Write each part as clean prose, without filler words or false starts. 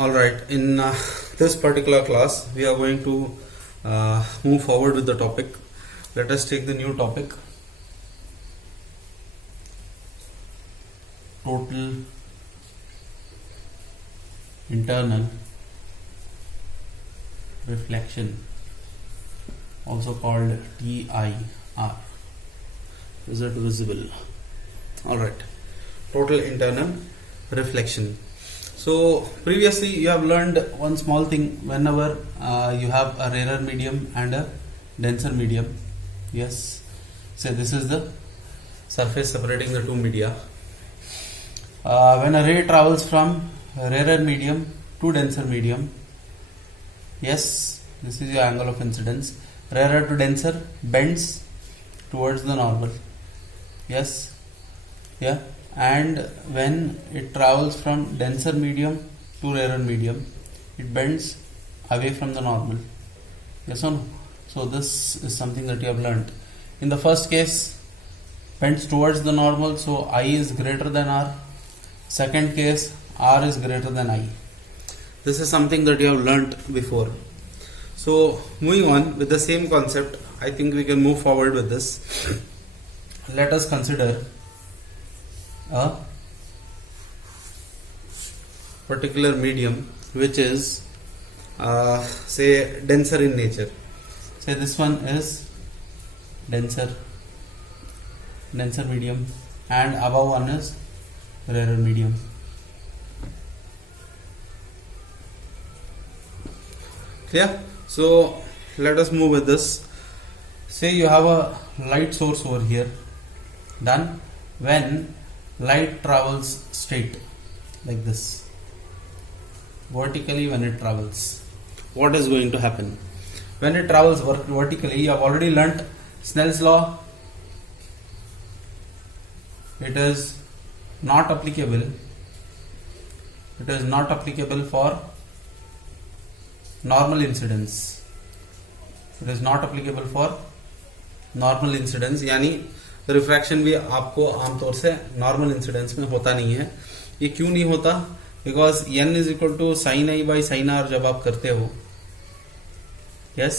All right, in this particular class, we are going to move forward with the topic. Let us take the new topic, total internal reflection, also called TIR. Is it visible? All right, total internal reflection. So previously you have learned one small thing. Whenever you have a rarer medium and a denser medium, yes, so this is the surface separating the two media. When a ray travels from rarer medium to denser medium, yes, this is your angle of incidence. Rarer to denser bends towards the normal, yes, yeah. And when it travels from denser medium to rarer medium, it bends away from the normal, yes or no? So this is something that you have learnt. In the first case, bends towards the normal, so I is greater than R. Second case, R is greater than I. This is something that you have learnt before. So moving on with the same concept, I think we can move forward with this. Let us consider a particular medium which is say denser in nature. Say this one is denser medium, and above one is rarer medium. Clear? So let us move with this. Say you have a light source over here. Done. When light travels straight like this, vertically, when it travels, what is going to happen? When it travels vertically, you have already learnt Snell's law. It is not applicable. It is not applicable for normal incidence. It is not applicable for normal incidence, यानी refraction भी आपको आमतौर से normal incidence में होता नहीं है. ये क्यों नहीं होता? Because n is equal to sine i by sine r जब आप करते हो, yes,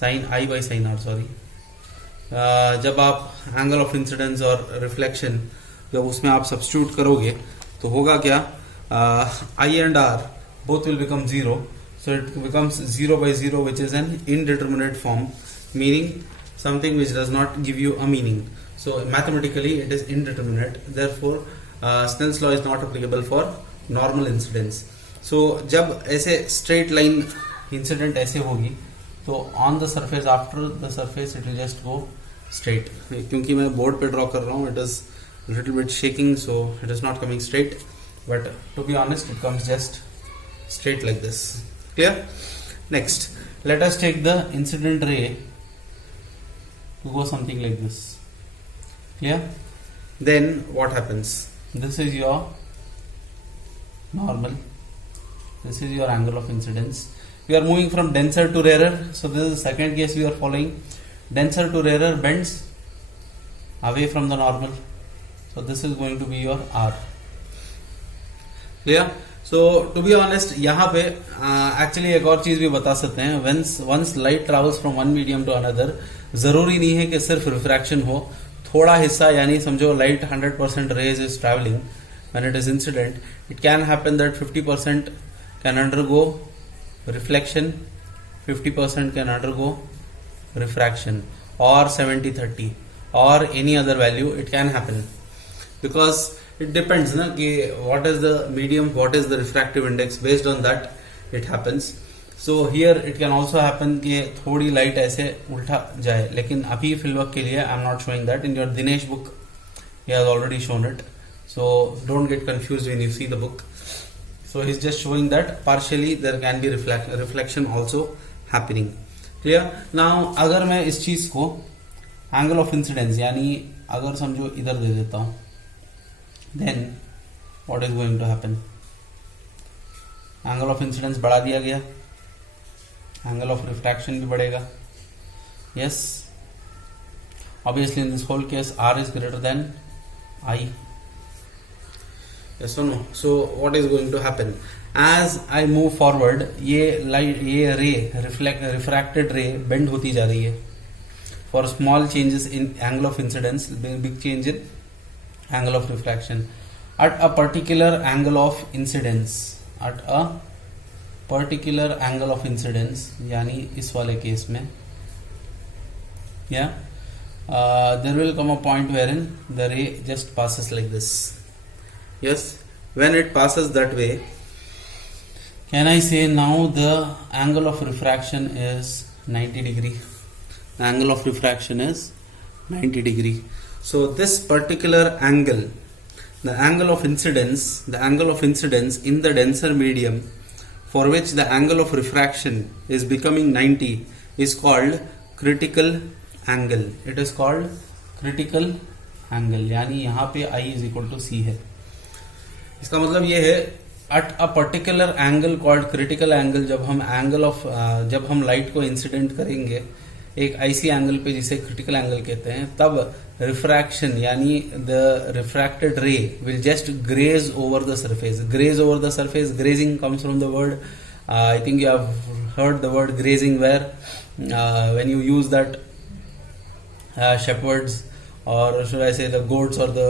sine i by sine r, sorry, जब आप एंगल ऑफ इंसिडेंस और रिफ्लेक्शन जब उसमें आप सब्स्टिट्यूट करोगे तो होगा क्या? I and r both will become zero, so it becomes 0 by 0, which is an indeterminate form, meaning something which does not give you a meaning. So mathematically it is indeterminate, therefore Snell's law is not applicable for normal incidence. So जब ऐसे straight line incident ऐसे होगी तो on the surface, after the surface it will just go straight. क्योंकि मैं board पे draw कर रहा हूँ, it is a little bit shaking, so it is not coming straight, but to be honest it comes just straight like this. Clear? Next, let us take the incident ray to go something like this. Clear? Then what happens? This is your normal. This is your angle of incidence. We are moving from denser to rarer. So this is the second case we are following. Denser to rarer bends away from the normal. So this is going to be your R. Clear? So to be honest, यहाँ पे actually एक और चीज भी बता सकते हैं. Once light travels from one medium to another, जरूरी नहीं है कि सिर्फ रिफ्रैक्शन हो. थोड़ा हिस्सा, यानी समझो light 100% rays is traveling when it is incident, it can happen that 50% can undergo reflection, 50% can undergo refraction, or 70-30 or any other value. It can happen because it depends ना कि what is the medium, what is the refractive index, based on that it happens. So here it can also happen कि थोड़ी light ऐसे उल्टा जाए, लेकिन अभी फिलवक्त के लिए I am not showing that. In your Dinesh book he has already shown it, so don't get confused when you see the book. So he's just showing that partially there can be reflection also happening. Clear? Now अगर मैं इस चीज को angle of incidence, यानी अगर समझो इधर दे देता हूं, then what is going to happen? Angle of incidence बढ़ा दिया गया, एंगल ऑफ रिफ्रैक्शन भी बढ़ेगा. Yes, obviously in this whole case R is greater than I. yes or no? So what is going to happen as I move forward? ये रे refracted रे bend होती जा रही है for small changes in angle of incidence, big change in angle of refraction at a particular angle of incidence, at a particular angle of incidence, यानी इस वाले केस में there will come a point wherein the ray just passes like this. Yes, when it passes that way, can I say now the angle of refraction is 90 degree? The angle of refraction is 90 degree. So this particular angle, the angle of incidence in the denser medium for which the angle of refraction is becoming 90 is called critical angle. It is called critical angle. यानी यहाँ पे I is equal to C है. इसका मतलब ये है at a particular angle called critical angle, जब हम लाइट को इंसिडेंट करेंगे एक ऐसी एंगल पे जिसे क्रिटिकल एंगल कहते हैं, तब रिफ्रैक्शन यानी the refracted ray will just graze over the surface. Graze over the surface, grazing comes from the word, I think you have heard the word grazing where when you use that shepherds or should I say the goats or the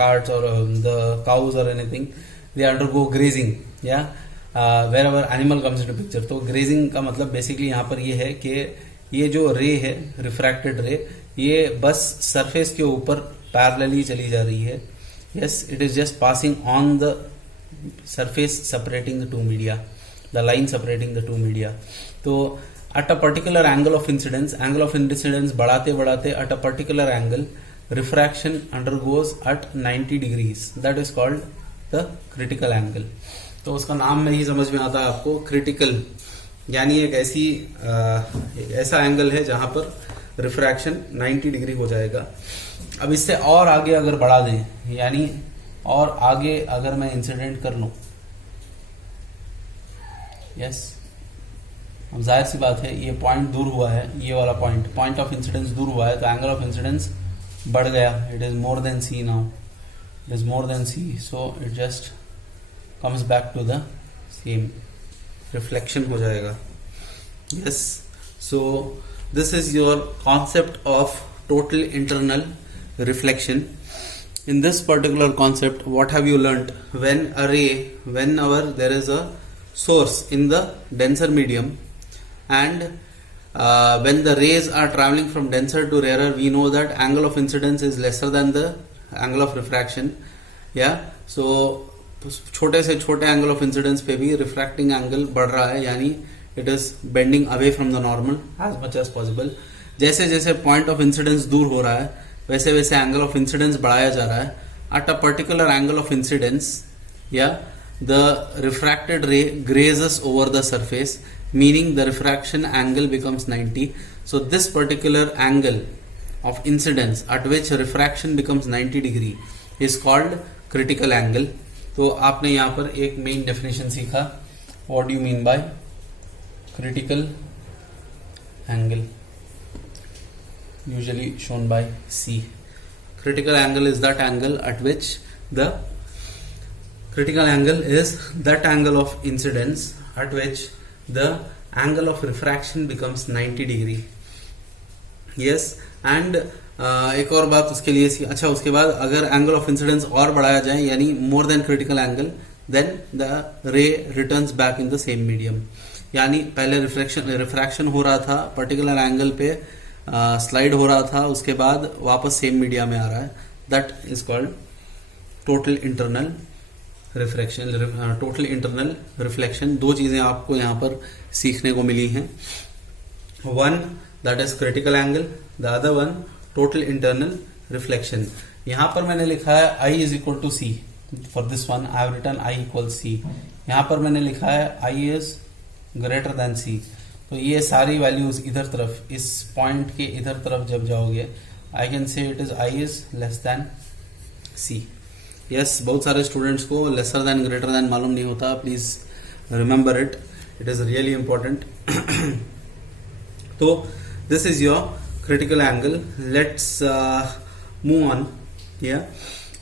carts or the cows or anything, they undergo grazing, wherever animal comes into picture. तो grazing का मतलब basically यहाँ पर ये है कि ये जो रे है रिफ्रैक्टेड रे, ये बस सरफेस के ऊपर पैरेलली चली जा रही है. Yes, it is just passing on the surface separating the two media, the line separating the two media. तो at a particular angle of incidence बढ़ाते बढ़ाते at a particular angle refraction undergoes at 90 degrees. That is called the critical angle. तो उसका नाम में ही समझ में आता है आपको, क्रिटिकल यानी एक ऐसा एंगल है जहां पर रिफ्रैक्शन 90 डिग्री हो जाएगा. अब इससे और आगे अगर बढ़ा दें, यानी और आगे अगर मैं इंसिडेंट कर लूं, यस, अब जाहिर सी बात है ये पॉइंट दूर हुआ है, ये वाला पॉइंट ऑफ इंसिडेंस दूर हुआ है, तो एंगल ऑफ इंसिडेंस बढ़ गया. It is more than c now, it is more than c, so it just comes back to the same, reflection हो जाएगा. Yes, so this is your concept of total internal reflection. In this particular concept, what have you learnt? Whenever there is a source in the denser medium and when the rays are traveling from denser to rarer, we know that angle of incidence is lesser than the angle of refraction. So छोटे से छोटे angle of incidence पे भी refracting angle बढ़ रहा है, यानी it is bending away from the normal as much as possible. जैसे जैसे पॉइंट ऑफ इंसिडेंस दूर हो रहा है, वैसे वैसे एंगल ऑफ इंसिडेंस बढ़ाया जा रहा है. At a particular angle of incidence the refracted ray grazes over the surface, meaning the refraction angle becomes 90. So this particular angle of incidence at which refraction becomes 90 degree is called critical angle. तो आपने यहाँ पर एक main definition सीखा. What do you mean by critical angle, usually shown by C. Critical angle is that angle at which the critical angle is that angle of incidence at which the angle of refraction becomes 90 degree. Yes, and एक और बात उसके लिए अच्छा, उसके बाद अगर angle of incidence और बढ़ाया जाए यानी more than critical angle, then the ray returns back in the same medium. यानी पहले रिफ्रैक्शन हो रहा था, पर्टिकुलर एंगल पे स्लाइड हो रहा था, उसके बाद वापस सेम मीडिया में आ रहा है. That is called total internal refraction, total internal reflection. दो चीजें आपको यहाँ पर सीखने को मिली हैं. One that is critical angle, the other one total internal reflection. यहाँ पर मैंने लिखा है I is equal to c. For this one I have written I equal c. यहाँ पर मैंने लिखा है I is greater than c. तो ये सारी वैल्यूज इधर तरफ, इस पॉइंट के इधर तरफ जब जाओगे, I can say it is I is less than C. Yes, बहुत सारे स्टूडेंट्स को लेसर देन ग्रेटर देन मालूम नहीं होता. Please remember it, it is really important. तो this is your critical angle. Let's move on.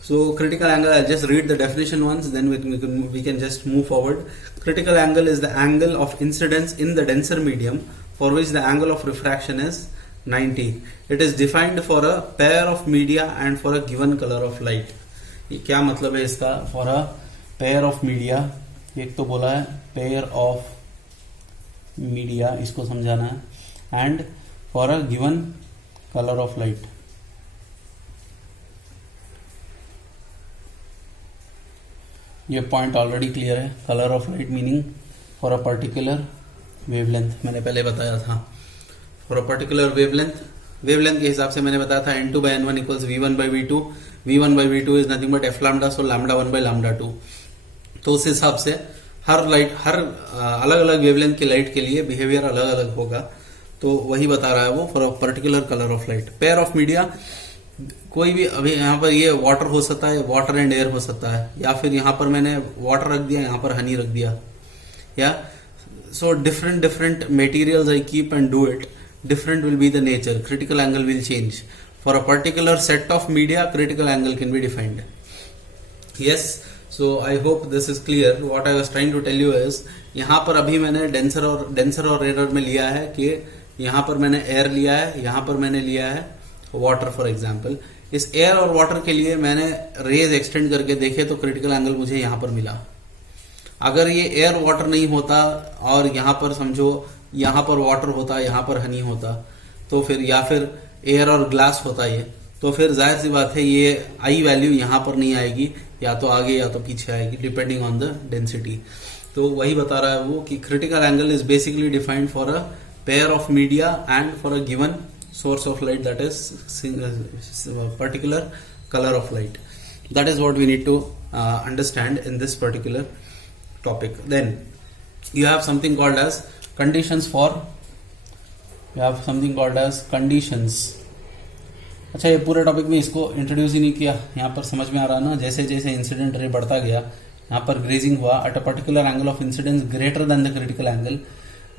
So critical angle, I'll just read the definition once, then we can just move forward. Critical angle is the angle of incidence in the denser medium for which the angle of refraction is 90. It is defined for a pair of media and for a given color of light. ये क्या मतलब है इसका? For a pair of media, एक तो बोला है pair of media, इसको समझाना है, and for a given color of light. ये पॉइंट ऑलरेडी क्लियर है. Colour of light meaning for a particular wavelength, मैंने पहले बताया था. फॉर अ पर्टिकुलर वेवलेंथ के हिसाब से मैंने बताया था n2/n1 equals v1/v2. v1/v2 is nothing but f lambda, so lambda 1/λ2. तो उस हिसाब से हर अलग अलग वेवलेंथ की लाइट के लिए बिहेवियर अलग अलग होगा. तो वही बता रहा है वो for a particular colour of light. Pair of media, कोई भी, अभी यहाँ पर ये वाटर हो सकता है, वाटर एंड एयर हो सकता है, या फिर यहाँ पर मैंने वाटर रख दिया, यहाँ पर हनी रख दिया, या so different materials I keep and do it, different will be the nature, critical angle will change. For a particular set of media critical angle can be defined. Yes, so I hope this is clear. What I was trying to tell you is, यहाँ पर अभी मैंने denser और rare में लिया है कि यहाँ पर मैंने एयर लिया है, यहाँ पर मैंने लिया है वाटर फॉर एग्जाम्पल. इस एयर और वाटर के लिए मैंने रेज एक्सटेंड करके देखे तो क्रिटिकल एंगल मुझे यहां पर मिला. अगर ये एयर वाटर नहीं होता और यहां पर समझो यहां पर वाटर होता, यहां पर हनी होता, तो फिर या फिर एयर और ग्लास होता ये, तो फिर जाहिर सी बात है ये आई वैल्यू यहां पर नहीं आएगी, या तो आगे या तो पीछे आएगी डिपेंडिंग ऑन द डेंसिटी. तो वही बता रहा है वो कि critical angle is basically defined for a pair of media and for a given source of light, that is particular color of light. That is what we need to understand in this particular topic. Then you have something called as conditions for, अच्छा ये पूरे topic में इसको introduce ही नहीं किया. यहाँ पर समझ में आ रहा है ना, जैसे जैसे इंसिडेंट रे बढ़ता गया, यहाँ पर ग्रेजिंग हुआ eight a particular angle of incidence greater than the critical angle,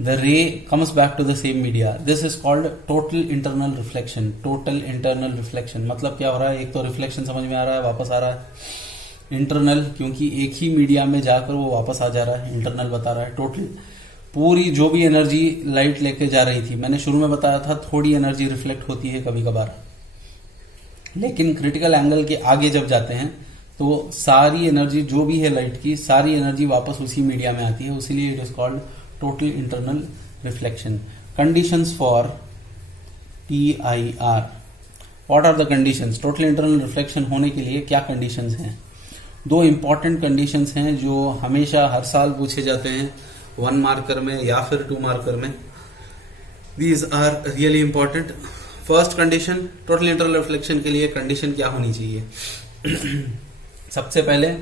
the ray comes back to the same media. This is called total internal reflection. Total internal reflection मतलब क्या हो रहा है? एक तो रिफ्लेक्शन समझ में आ रहा है, वापस आ रहा है. इंटरनल क्योंकि एक ही मीडिया में जाकर वो वापस आ जा रहा है, इंटरनल बता रहा है. टोटल पूरी जो भी एनर्जी लाइट लेके जा रही थी, मैंने शुरू में बताया था थोड़ी एनर्जी रिफ्लेक्ट होती है कभी कभार, लेकिन क्रिटिकल एंगल के आगे जब जाते हैं तो सारी एनर्जी जो भी है लाइट की, सारी एनर्जी वापस उसी मीडिया में आती है. इसीलिए it is called total internal reflection. Conditions for TIR. What are the conditions? Total internal reflection होने के लिए क्या conditions हैं? दो important conditions हैं जो हमेशा हर साल पूछे जाते हैं, 1 मार्कर में या फिर 2 मार्कर में. These are really important. First condition, total internal reflection के लिए condition क्या होनी चाहिए? सबसे पहले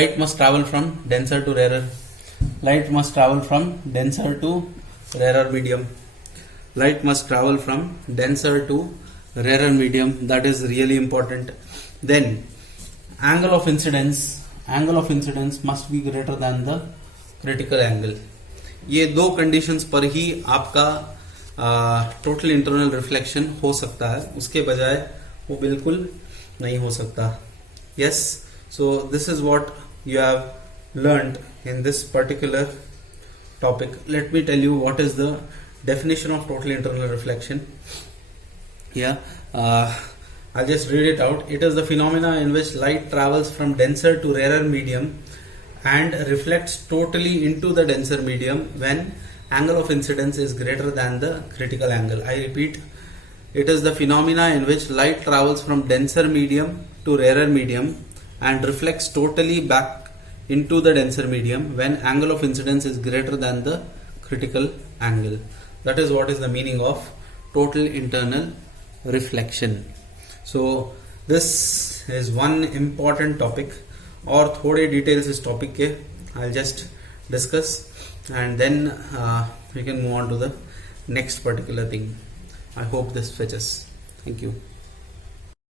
light must travel from denser to rarer. Light must travel from denser to rarer medium. Light must travel from denser to rarer medium. That is really important. Then angle of incidence must be greater than the critical angle. ये दो conditions पर ही आपका total internal reflection हो सकता है, उसके बजाय वो बिल्कुल नहीं हो सकता. Yes, so this is what you have learned in this particular topic. Let me tell you what is the definition of total internal reflection. I'll just read it out. It is the phenomena in which light travels from denser to rarer medium and reflects totally into the denser medium when angle of incidence is greater than the critical angle. I repeat, it is the phenomena in which light travels from denser medium to rarer medium and reflects totally back into the denser medium when angle of incidence is greater than the critical angle. That is what is the meaning of total internal reflection. So this is one important topic. और थोड़े details इस topic के I'll just discuss and then we can move on to the next particular thing. I hope this fetches. Thank you.